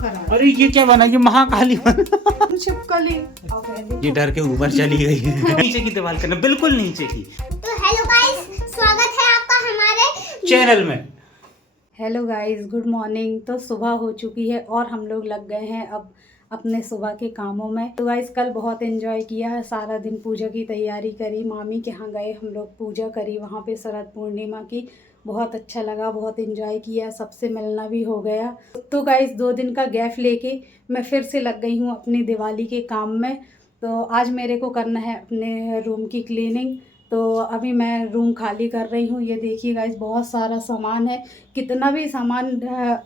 करा। अरे ये क्या बना, ये महाकाली बना। छिपकली ये डर के ऊपर चली गई है। नीचे की दीवार करना, बिल्कुल नीचे की। तो हेलो गाइस, स्वागत है आपका हमारे चैनल में। Hello guys, good morning. तो सुबह हो चुकी है और हम लोग लग गए हैं अब अपने सुबह के कामों में। तो गाइस कल बहुत एंजॉय किया, सारा दिन पूजा की तैयारी करी, मामी के यहाँ गए हम लोग, पूजा करी वहाँ पे शरद पूर्णिमा की। बहुत अच्छा लगा, बहुत एंजॉय किया, सबसे मिलना भी हो गया। तो गाइस 2 दिन का गैप लेके मैं फिर से लग गई हूँ अपनी दिवाली के काम में। तो आज मेरे को करना है अपने रूम की क्लीनिंग। तो अभी मैं रूम खाली कर रही हूँ। ये देखिए गाइस, बहुत सारा सामान है। कितना भी सामान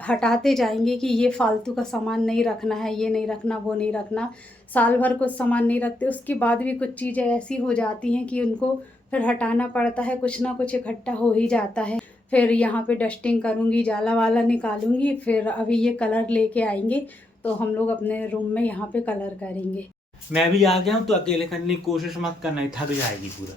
हटाते जाएंगे कि ये फालतू का सामान नहीं रखना है, ये नहीं रखना, वो नहीं रखना। साल भर कुछ सामान नहीं रखते, उसके बाद भी कुछ चीज़ें ऐसी हो जाती हैं कि उनको फिर हटाना पड़ता है, कुछ ना कुछ इकट्ठा हो ही जाता है। फिर यहाँ पे डस्टिंग करूँगी, जाला वाला निकालूंगी, फिर अभी ये कलर लेके आएंगे तो हम लोग अपने रूम में यहाँ पे कलर करेंगे। मैं भी आ गया हूँ, तो अकेले करने की कोशिश मत करना, थक जाएगी पूरा।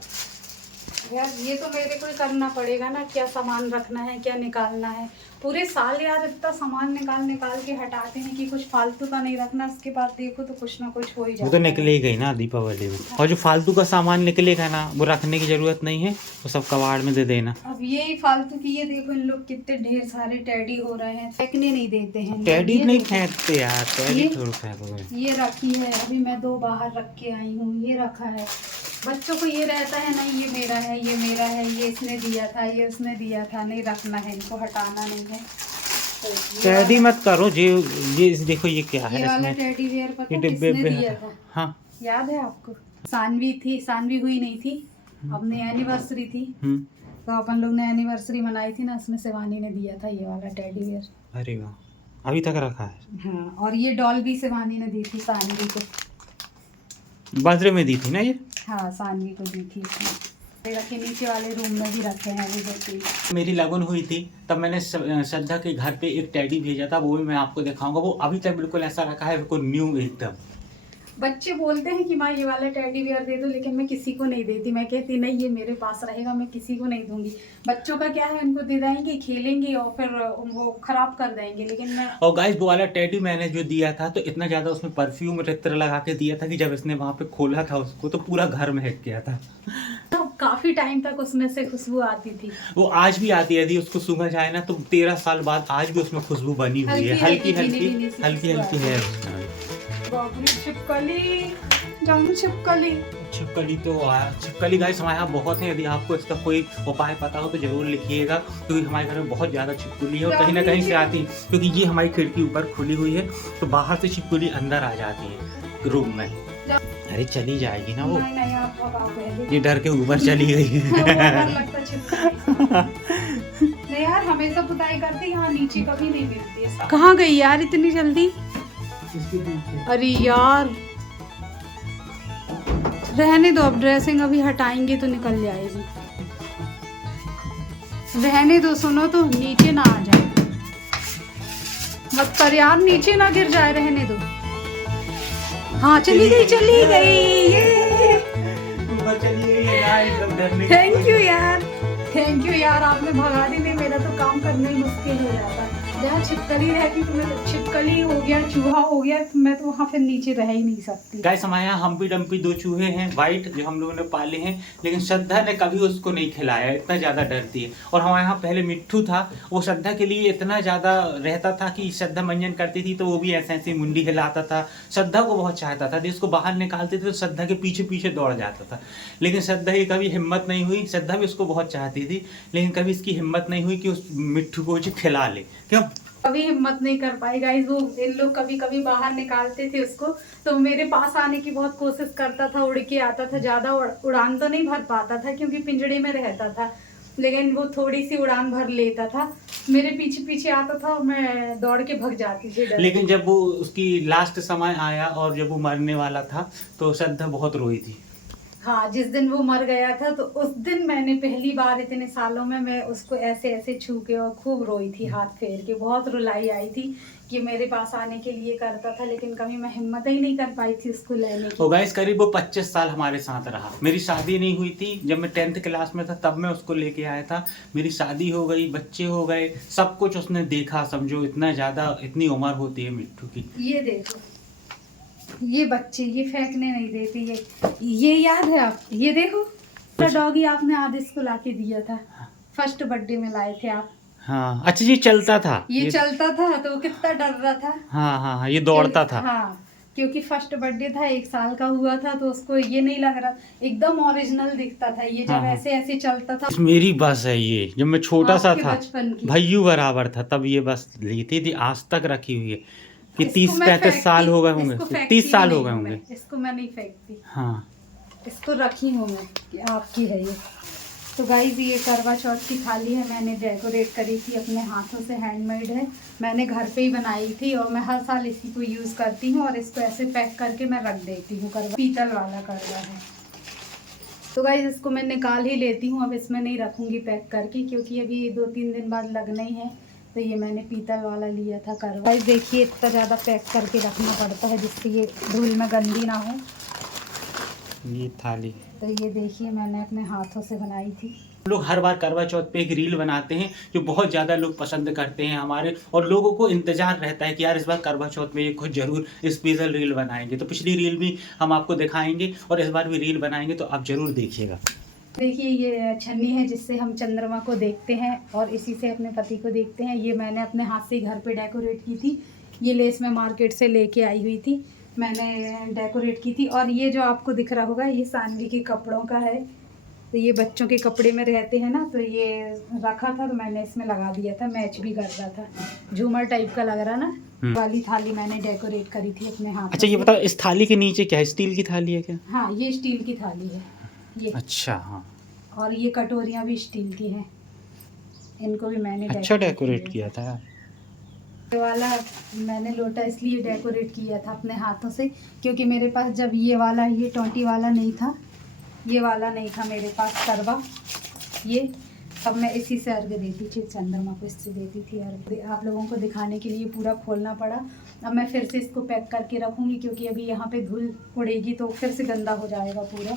यार ये तो मेरे को ही करना पड़ेगा ना, क्या सामान रखना है, क्या निकालना है। पूरे साल यार इतना सामान निकाल के हटाते हैं कि कुछ फालतू का नहीं रखना, उसके बाद देखो तो कुछ ना कुछ हो ही जाता है। वो तो निकले ही गई ना दीपावली में। और जो फालतू का सामान निकलेगा ना, वो रखने की जरूरत नहीं है, वो सब कबाड़ में दे देना। अब ये फालतू की, ये देखो इन लोग कितने ढेर सारे टेडी हो रहे हैं, फेंकने नहीं देते हैं। टेडी ये नहीं देखो, फेंकते यार, टेडी ये- थोड़ा फेंकोगे। ये रखी है, अभी मैं 2 बाहर रख के आई हूँ। ये रखा है, बच्चों को ये रहता है नहीं ये मेरा है, ये मेरा है, ये इसने दिया था, ये उसने दिया था, नहीं रखना है, इनको हटाना नहीं है। तो ये टेडी मत करो जी। ये देखो ये क्या है ये वाला इसमें, टेडी बियर पता ये डिब्बे किसने में दिया है। था? हाँ। याद है आपको? सानवी थी, सानवी हुई नहीं थी, अपनी एनिवर्सरी थी, तो अपन लोग ने एनिवर्सरी मनाई थी ना, उसमें शिवानी ने दिया था ये वाला टेडी बियर। अरे वाह, अभी तक रखा है। हाँ, और ये डॉल भी शिवानी ने दी थी सानवी को। बर्थडे में दी थी ना ये। हाँ, सानवी को दी थी इसने। रखे नीचे वाले रूम में भी रखे हैं अभी देखिए। मेरी लगन हुई थी तब मैंने श्रद्धा के घर पे एक टेडी भेजा था, वो भी मैं आपको दिखाऊंगा। वो अभी तक बिल्कुल ऐसा रखा है, बिल्कुल न्यू एकदम। बच्चे बोलते हैं कि माँ ये वाला टेडी बियर दे दो, लेकिन मैं किसी को नहीं देती। मैं कहती नहीं, ये मेरे पास रहेगा, मैं किसी को नहीं दूंगी। बच्चों का क्या है, उनको दे देंगे, खेलेंगे और फिर वो खराब कर देंगे। लेकिन मैं और गाइस वो वाला टेडी मैंने जो दिया था, तो इतना ज्यादा उसमें परफ्यूम इत्र लगा के दिया था कि जब इसने वहां पे खोला था उसको, तो पूरा घर महक गया था। तो काफी टाइम तक उसमें से खुशबू आती थी। वो आज भी आती है, यदि उसको सूंघा जाए ना, तो 13 साल बाद आज भी उसमें खुशबू बनी हुई है। हल्की हल्की हल्की हल्की है उसमें। छिपकली, जाऊँ छिपकली। छिपकली तो छिपकली गाइस हमारे यहाँ बहुत है। यदि आपको इसका कोई उपाय पता हो तो जरूर लिखिएगा, क्योंकि हमारे घर में बहुत ज़्यादा छिपकली है और कहीं ना कहीं से आती है। क्योंकि ये हमारी खिड़की ऊपर खुली हुई है, तो बाहर से छिपकली अंदर आ जाती है रूम में। अरे चली जाएगी ना वो। नहीं, आप भगाओ पहले। ये डर के ऊपर चली गई है। डर लगता छिपकली। नहीं यार, हमेशा पुताई करती, यहाँ नीचे कभी नहीं मिलती है। कहाँ गई यार इतनी जल्दी? अरे यार रहने दो, अब ड्रेसिंग अभी हटाएंगे तो निकल जाएगी। रहने दो, सुनो तो नीचे ना आ जाए, मत कर यार, नीचे ना गिर जाए, रहने दो। हाँ चली गई, चली गई। थैंक यू यार, थैंक यू यार, आपने भगा दी। नहीं मेरा तो काम करना ही मुश्किल हो जाता है। जहाँ छिपकली रहती, तुम्हें छिपकली हो गया, चूहा हो गया, मैं तो वहाँ फिर नीचे रह ही नहीं सकती। गाइस हमारे यहाँ हम्पी डम्पी 2 चूहे हैं वाइट, जो हम लोगों ने पाले हैं, लेकिन श्रद्धा ने कभी उसको नहीं खिलाया, इतना ज़्यादा डरती है। और हमारे यहाँ पहले मिट्ठू था, वो श्रद्धा के लिए इतना ज़्यादा रहता था कि श्रद्धा मंजन करती थी तो वो भी ऐसे ऐसे मुंडी हिलाता था। श्रद्धा को बहुत चाहता था, जिसको बाहर निकालते थे तो श्रद्धा के पीछे पीछे दौड़ जाता था। लेकिन श्रद्धा की कभी हिम्मत नहीं हुई, श्रद्धा भी उसको बहुत चाहती थी, लेकिन कभी इसकी हिम्मत नहीं हुई कि उस मिट्ठू को खिला ले। क्यों कभी हिम्मत नहीं कर पाई गाइस। वो इन लोग कभी कभी बाहर निकालते थे उसको, तो मेरे पास आने की बहुत कोशिश करता था, उड़ के आता था। ज़्यादा उड़ान तो नहीं भर पाता था क्योंकि पिंजड़े में रहता था, लेकिन वो थोड़ी सी उड़ान भर लेता था। मेरे पीछे पीछे आता था और मैं दौड़ के भग जाती थी डर। लेकिन जब वो उसकी लास्ट समय आया और जब वो मरने वाला था, तो श्रद्धा बहुत रोई थी। हाँ, जिस दिन वो मर गया था तो उस दिन मैंने पहली बार इतने सालों में मैं उसको ऐसे ऐसे छू के और खूब रोई थी, हाथ फेर के। बहुत रुलाई आई थी कि मेरे पास आने के लिए करता था, लेकिन कभी मैं हिम्मत ही नहीं कर पाई थी उसको लेने की। तो गाइस करीब वो 25 साल हमारे साथ रहा। मेरी शादी नहीं हुई थी, जब मैं 10th क्लास में था तब मैं उसको लेके आया था। मेरी शादी हो गई, बच्चे हो गए, सब कुछ उसने देखा। समझो इतना ज़्यादा, इतनी उम्र होती है मिट्टू की। ये देखो, ये बच्चे ये फेंकने नहीं देती ये याद है आप? ये देखो डॉगी आपने आज इसको लाके दिया था, फर्स्ट बर्थडे में लाए थे आप। हाँ अच्छा, ये चलता था, ये चलता था तो वो कितना डर रहा था। हाँ हाँ हाँ, ये दौड़ता था। हाँ, क्योंकि फर्स्ट बर्थडे था, 1 साल का हुआ था, तो उसको ये नहीं लग रहा, एकदम ओरिजिनल दिखता था ये। जब हाँ, हाँ। ऐसे ऐसे चलता था। मेरी बस है ये, जब मैं छोटा सा आपके था, बचपन की। भैयू बराबर था, तब ये बस लेती थी, आज तक रखी हुई है कि इसको मैं 30-35 साल हो गए इसको होंगे, फेंकती 30 साल भी हो नहीं गए हूँ होंगे। मैं, इसको मैं नहीं फेंकती, हाँ, इसको रखी हूँ मैं कि आपकी है ये। तो गाइज ये करवा चौथ की थाली है, मैंने डेकोरेट करी थी अपने हाथों से, हैंडमेड है, मैंने घर पे ही बनाई थी और मैं हर साल इसी को यूज़ करती हूँ। और इसको ऐसे पैक करके मैं रख देती हूँ। करवा पीतल वाला करवा है। तो गाइज इसको मैं निकाल ही लेती हूँ, अब इसमें नहीं रखूँगी पैक करके, क्योंकि अभी 2-3 दिन बाद लगना ही है। तो ये मैंने पीतल वाला लिया था करवा। गाइज देखिए इतना ज़्यादा पैक करके रखना पड़ता है जिससे ये धूल में गंदी ना हो। ये थाली तो ये देखिए मैंने अपने हाथों से बनाई थी। लोग हर बार करवा चौथ पे एक रील बनाते हैं जो बहुत ज़्यादा लोग पसंद करते हैं हमारे, और लोगों को इंतजार रहता है कि यार इस बार करवा चौथ में ये कुछ जरूर स्पेशल रील बनाएंगे। तो पिछली रील भी हम आपको दिखाएंगे और इस बार भी रील बनाएंगे, तो आप जरूर देखिएगा। देखिए ये छन्नी है जिससे हम चंद्रमा को देखते हैं और इसी से अपने पति को देखते हैं। ये मैंने अपने हाथ से घर पे डेकोरेट की थी। ये लेस मैं मार्केट से लेके आई हुई थी, मैंने डेकोरेट की थी। और ये जो आपको दिख रहा होगा ये सानवी के कपड़ों का है। तो ये बच्चों के कपड़े में रहते हैं ना, तो ये रखा था तो मैंने इसमें लगा दिया था, मैच भी कर रहा था, झूमर टाइप का लग रहा ना। वाली थाली मैंने डेकोरेट करी थी अपने हाथ। अच्छा ये बताओ, इस थाली के नीचे क्या है? स्टील की थाली है क्या? हाँ ये स्टील की थाली है ये। अच्छा हाँ, और ये कटोरियाँ भी स्टील की हैं, इनको भी मैंने अच्छा डेकोरेट किया था यार। ये वाला मैंने लोटा इसलिए डेकोरेट किया था अपने हाथों से, क्योंकि मेरे पास जब ये वाला, ये टोंटी वाला नहीं था, ये वाला नहीं था मेरे पास करवा, ये तब मैं इसी से अर्घ देती थी, चंद्रमा को इससे देती थी अर्घ। आप लोगों को दिखाने के लिए पूरा खोलना पड़ा। अब मैं फिर से इसको पैक करके रखूँगी, क्योंकि अभी यहाँ पे धूल उड़ेगी तो फिर से गंदा हो जाएगा पूरा।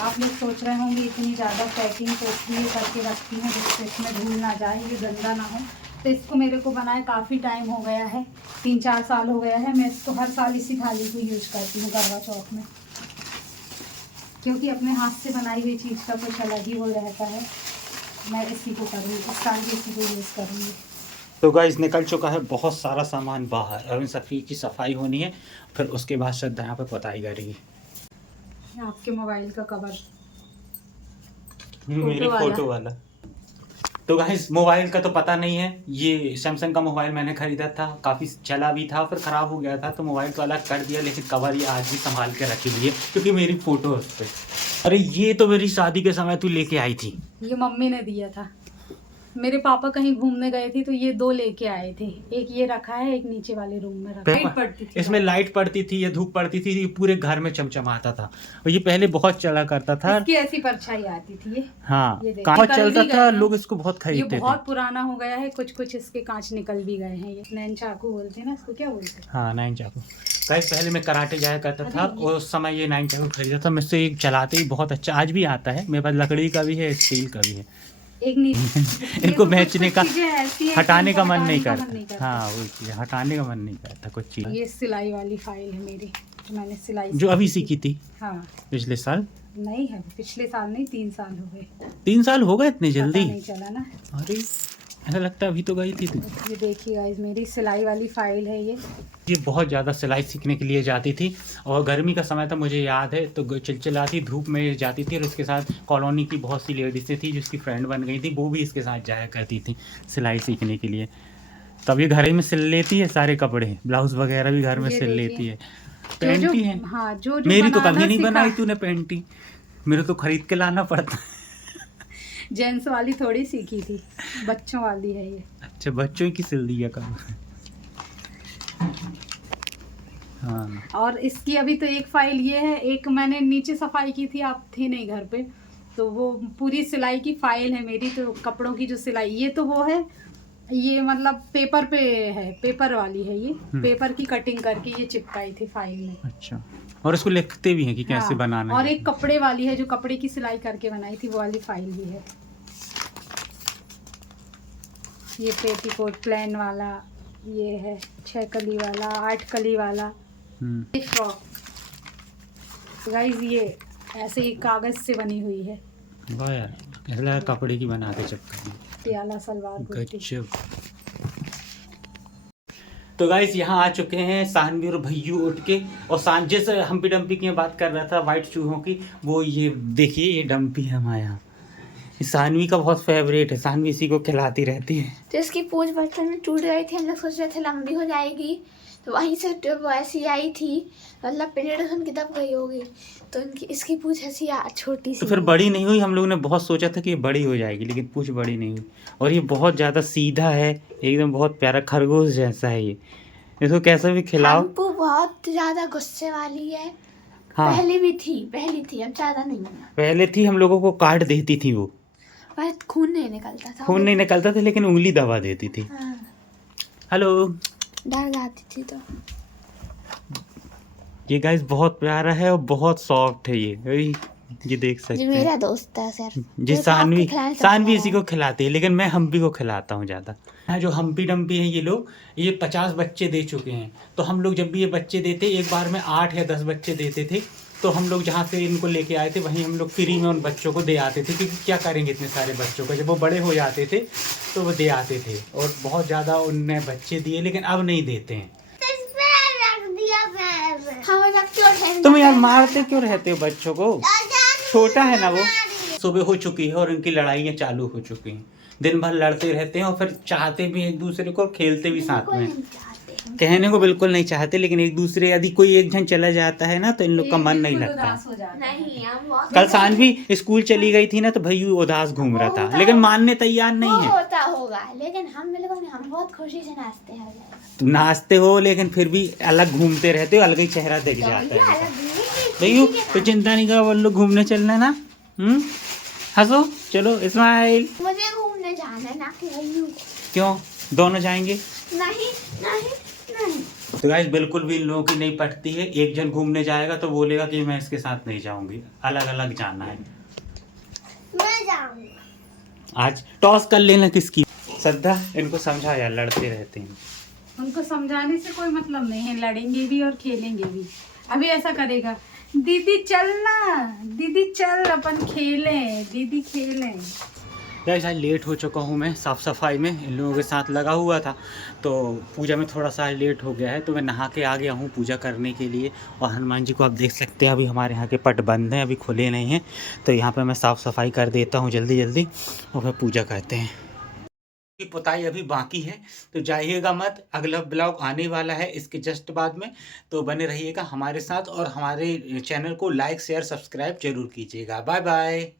आप लोग सोच रहे होंगे इतनी ज़्यादा पैकिंग तो इसलिए करके रखती हूँ जिससे इसमें धूल ना जाए, ये गंदा ना हो। तो इसको मेरे को बनाए काफ़ी टाइम हो गया है, 3-4 साल हो गया है। मैं इसको हर साल इसी थाली को यूज़ करती हूँ करवा चौथ में, क्योंकि अपने हाथ से बनाई हुई चीज़ का कुछ अलग ही वो रहता है। मैं इसी को करूँगी, इस साल भी इसी को यूज़ करूँगी। तो गाइस निकल चुका है बहुत सारा सामान बाहर, और इन सभी की सफाई होनी है, फिर उसके बाद श्रद्धा यहाँ पे पोताई करेगी। आपके मोबाइल का कवर, मेरी फोटो वाला। तो गाइस मोबाइल का तो पता नहीं है, ये सैमसंग का मोबाइल मैंने खरीदा था, काफ़ी चला भी था, फिर ख़राब हो गया था, तो मोबाइल तो अलग कर दिया, लेकिन कवर ये आज भी संभाल के रखी हुई है क्योंकि मेरी फ़ोटो है उस पर। अरे ये तो मेरी शादी के समय तू लेके आई थी। ये मम्मी ने दिया था, मेरे पापा कहीं घूमने गए थे तो ये 2 लेके आए थे। एक ये रखा है, एक नीचे वाले रूम में रखा है। लाइट पड़ती थी, इसमें लाइट पड़ती थी या धूप पड़ती थी, ये पूरे घर में चमचमाता था, और ये पहले बहुत चला करता था। इसकी ऐसी परछाई आती थी ये। हाँ, ये देखिए, कांच निकल चलता भी था, गए लोग हैं। इसको बहुत ये खरीदते थे। बहुत पुराना हो गया है, कुछ इसके कांच निकल भी गए हैं। ये नैन चाकू बोलते हैं ना इसको, क्या बोलते हैं? हाँ 9 चाकू। गाइस पहले मैं कराटे जाया करता था, अरे ये- और उस समय ये 9 चाकू खरीदा था, मुझसे एक चलाते ही बहुत अच्छा, आज भी आता है मेरे पास, लकड़ी का भी है, स्टील का भी है। एक नीचे इनको बेचने का, हटाने हटाने का मन नहीं करता। हाँ वही चीज़, हटाने का मन नहीं करता कुछ चीज़। ये सिलाई वाली फाइल है मेरी, जो मैंने सिलाई जो अभी सीखी थी हाँ पिछले साल। नहीं है, पिछले साल नहीं, 3 साल हो गए। 3 साल हो गए इतने पता जल्दी? नहीं चला ना। अरे ऐसा लगता है अभी तो गई थी तू। ये देखिए गाइस, मेरी सिलाई वाली फाइल है ये बहुत ज़्यादा सिलाई सीखने के लिए जाती थी, और गर्मी का समय था मुझे याद है, तो चिलचिलाती धूप में जाती थी, और इसके साथ कॉलोनी की बहुत सी लेडीज़ें थी जिसकी फ्रेंड बन गई थी, वो भी इसके साथ जाया करती थी सिलाई सीखने के लिए। तब ये घर ही में सिल लेती है सारे कपड़े, ब्लाउज वगैरह भी घर में ये सिल देखिए। लेती है। पैंटी है। हाँ, जो मेरी तो बनाना कभी नहीं सिखा- बनाई तूने पैंटी, मेरे तो खरीद के लाना पड़ता। जेंट्स वाली थोड़ी सीखी थी, बच्चों वाली है ये। अच्छा बच्चों की सिल दिया काम। हाँ। और इसकी अभी तो एक फाइल ये है, एक मैंने नीचे सफाई की थी, आप थे नहीं घर पे, तो वो पूरी सिलाई की फाइल है मेरी, तो कपड़ों की जो सिलाई, ये तो वो है, ये मतलब पेपर पे है, पेपर वाली है ये, पेपर की कटिंग करके ये चिपकाई थी फाइल में। अच्छा, और इसको लिखते भी हैं कि कैसे हाँ, बनाना और है। एक कपड़े वाली है जो कपड़े की सिलाई करके बनाई थी, वो वाली फाइल भी है। ये पेटीकोट प्लेन वाला, ये है 6 कली वाला, 8 कली वाला, ये फ्रॉक। गाइस ये ऐसे ही कागज से बनी हुई है। वाह यार, ऐसा लगा कपड़े की बना के चिपका। प्याला सलवार कुर्ती। गजब। तो गाइस यहाँ आ चुके हैं सानवी और भैयू उठ के, और सांझे से हम्पी डम्पी की बात कर रहा था वाइट चूहों की, वो ये देखिए ये डम्पी है हमारे यहाँ, सानवी का बहुत फेवरेट है, सानवी इसी को खिलाती रहती है। तो इसकी पूंछ बचपन में टूट गई थी, हम लोग सोच रहे थे लंबी हो जाएगी, तो वहीं से वो ऐसी आई थी, मतलब पेड़ की दब गई होगी, तो इसकी पूंछ ऐसी छोटी सी। तो फिर बड़ी नहीं हुई, हम लोगों ने बहुत सोचा था कि ये बड़ी हो जाएगी, लेकिन पूंछ बड़ी नहीं हुई। और ये बहुत ज़्यादा सीधा है, एकदम बहुत प्यारा खरगोश जैसा है ये, इसको कैसे भी खिलाओ। हमपू बहुत ज्यादा गुस्से वाली है। हाँ, पहली थी, अब ज्यादा नहीं है। पहले थी, हम लोगों को काट देती थी वो, पर खून नहीं निकलता था। खून नहीं निकलता था, लेकिन उंगली दबा देती थी। हाँ, हेलो, डर जाती थी तो। ये गाइस बहुत प्यारा है और बहुत सॉफ्ट है ये देख सकते जी हैं। मेरा दोस्त है सर। जी सानवी सानवी इसी को खिलाती है, लेकिन मैं हम्पी को खिलाता हूँ ज़्यादा। यहाँ जो हम्पी डम्पी है ये लोग, ये 50 बच्चे दे चुके हैं, तो हम लोग जब भी ये बच्चे देते, एक बार में 8 या 10 बच्चे देते थे, तो हम लोग जहाँ से इनको लेके आए थे वहीं हम लोग फ्री में उन बच्चों को दे आते थे, क्योंकि क्या करेंगे इतने सारे बच्चों को, जब वो बड़े हो जाते थे तो वो दे आते थे, और बहुत ज़्यादा उनने बच्चे दिए, लेकिन अब नहीं देते हैं। तुम यार मारते क्यों रहते हो बच्चों को, छोटा है ना वो। सुबह हो चुकी है और इनकी लड़ाइयाँ चालू हो चुकी हैं, दिन भर लड़ते रहते हैं और फिर चाहते भी एक दूसरे को, खेलते भी साथ में। कहने को बिल्कुल नहीं चाहते, लेकिन एक दूसरे, यदि कोई एक जन चला जाता है ना तो इन लोग का मन नहीं लगता। नहीं, कल सानवी स्कूल चली गई थी ना, तो भैयू उदास घूम रहा था, लेकिन मानने तैयार नहीं है। होता होगा, लेकिन हम बहुत खुशी से नाचते हैं। तुम नाचते हो, लेकिन फिर भी अलग घूमते रहते हो, अलग ही चेहरा दिख जाता है। भैयू तो चिंता नहीं करो, वो लोग घूमने चलना ना। हंसो, चलो स्माइल। मुझे घूमने जाना है ना कि भैयू। क्यों, दोनों जाएंगे? नहीं नहीं नहीं। तो गाइस बिल्कुल भी इन लोगों की नहीं पटती है, एक जन घूमने जाएगा तो बोलेगा कि मैं इसके साथ नहीं जाऊंगी, अलग अलग जाना है। मैं जाऊंगा। आज टॉस कर लेना किसकी। श्रद्धा, इनको समझा यार, लड़ते रहते हैं। उनको समझाने से कोई मतलब नहीं है, लड़ेंगे भी और खेलेंगे भी। अभी ऐसा करेगा, दीदी चल ना, दीदी चल अपन खेलें, दीदी खेलें। गाइस आज लेट हो चुका हूँ मैं साफ़ सफाई में, इन लोगों के साथ लगा हुआ था, तो पूजा में थोड़ा सा लेट हो गया है, तो मैं नहा के आ गया हूँ पूजा करने के लिए। और हनुमान जी को आप देख सकते हैं, अभी हमारे यहाँ के पट बंद हैं, अभी खुले नहीं हैं, तो यहाँ पे मैं साफ़ सफाई कर देता हूँ जल्दी जल्दी, और फिर पूजा करते हैं। पुताई अभी बाकी है, तो जाइएगा मत, अगला ब्लॉग आने वाला है इसके जस्ट बाद में, तो बने रहिएगा हमारे साथ, और हमारे चैनल को लाइक शेयर सब्सक्राइब जरूर कीजिएगा। Bye bye.